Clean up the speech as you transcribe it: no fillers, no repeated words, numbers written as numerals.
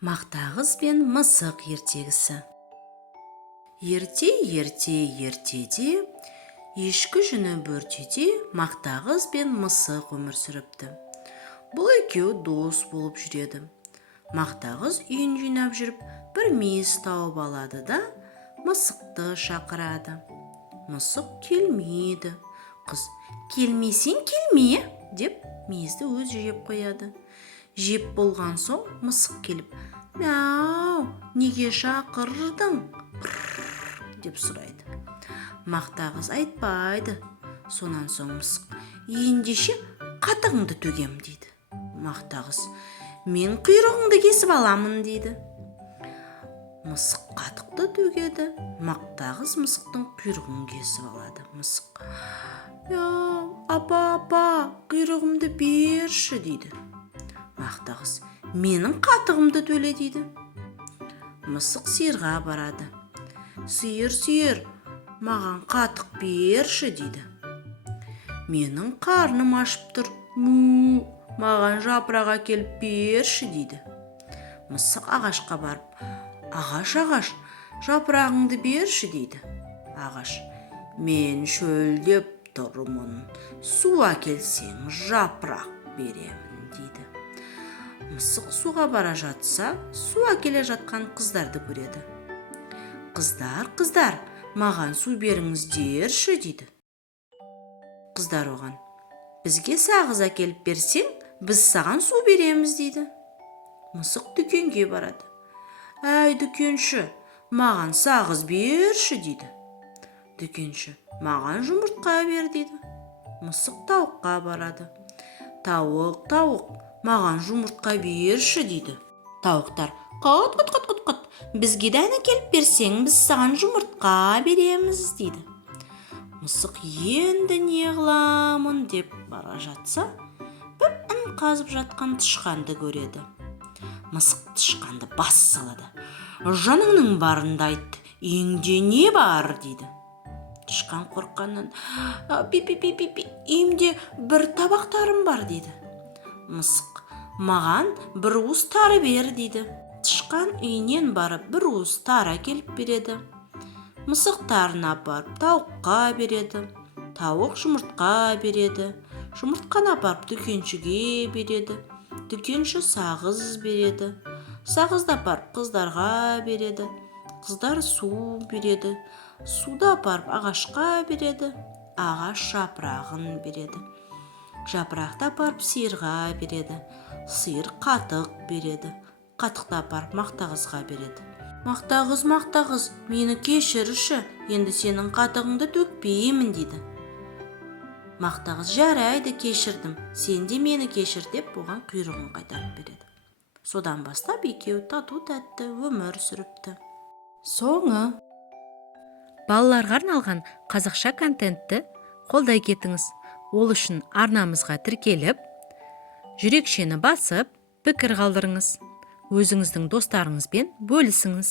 Мақтағыз бен мысық ертегісі. Ертеде, ешкі жүні бөртеде мақтағыз бен мысық өмір сүріпті. Бұл екеуі дос болып жүреді. Мақтағыз үйін жинап жүріп, бір мейіз тауып алады да, мысықты шақырады. Мысық келмейді. Қыз, келмесең келме, деп мейізді өзі жеп қояды. Жеп болған соң мысық келіп, мяу, неге шақырдың? Деп сұрайды. Мақтағыз айтпайды. Сонан соң мысық, ендеше қатығыңды төгем дейді. Мақтағыз, мен құйрығыңды кесіп аламын дейді. Мысық қатықты төгеді. Мақтағыз мысықтың құйрығын кесіп алады. Мысық, апа, құйрығымды берші дейді. Мақтағыз, менің қатығымды төле дейді. Мысық сиырға барады. Сиыр, маған қатық берші дейді. Менің қарным ашып тұр. Маған жапырақ әкеліп берші дейді. Мысық ағашқа барып, ағаш, жапырағыңды берші дейді. Ағаш, мен шөлдеп тұрмын, су әкелсең жапырақ беремін дейді. Мысық суға бара жатса, су әкеле жатқан қыздарды көреді. Қыздар, маған су беріңіздерші дейді. Қыздар оған, бізге сағыз әкеліп берсең, біз саған су береміз дейді. Мысық дүкенге барады. Әй, дүкенші, маған сағыз берші дейді. Дүкенші, маған жұмыртқа бер дейді. Мысық тауыққа барады. Тауық, маған жұмыртқа берші дейді. Тауықтар, қыт, бізге дән әкеліп берсең, біз саған жұмыртқа береміз дейді. Мысық енді не қыламын деп бара жатса, бір ін қазып жатқан тышқанды көреді. Мысық тышқанды бас салады. Жаныңның барында айт, үйіңде не бар дейді. Тышқан қорыққаннан, үйімде бір табақ тарым бар дейді. Мысық, маған бір уыс тары бер дейді. Тышқан үйінен барып бір уыс тары әкеліп береді. Мысық тарын апарып тауыққа береді. Тауық жұмыртқа береді. Жұмыртқаны апарып дүкеншіге береді. Дүкенші сағыз береді. Сағызды апарып қыздарға береді. Қыздар су береді. Суды апарып ағашқа береді. Ағаш жапырағын береді. Жапырақты апарып сиырға береді. Сиыр қатық береді. Қатықты апарып мақтағызға береді. Мақтағыз, мені кешірші, енді сенің қатығыңды төкпеймін дейді. Мақтағыз, жарайды, кешірдім, сен де мені кешір деп оған құйрығын қайтарып береді. Содан бастап екеуі тату-тәтті өмір сүріпті. Соңы. Балаларға арналған қазақша контентті қолдай кетіңіз. Ол үшін арнамызға тіркеліп, жүрекшені басып, пікір қалдырыңыз. Өзіңіздің достарыңызбен бөлісіңіз.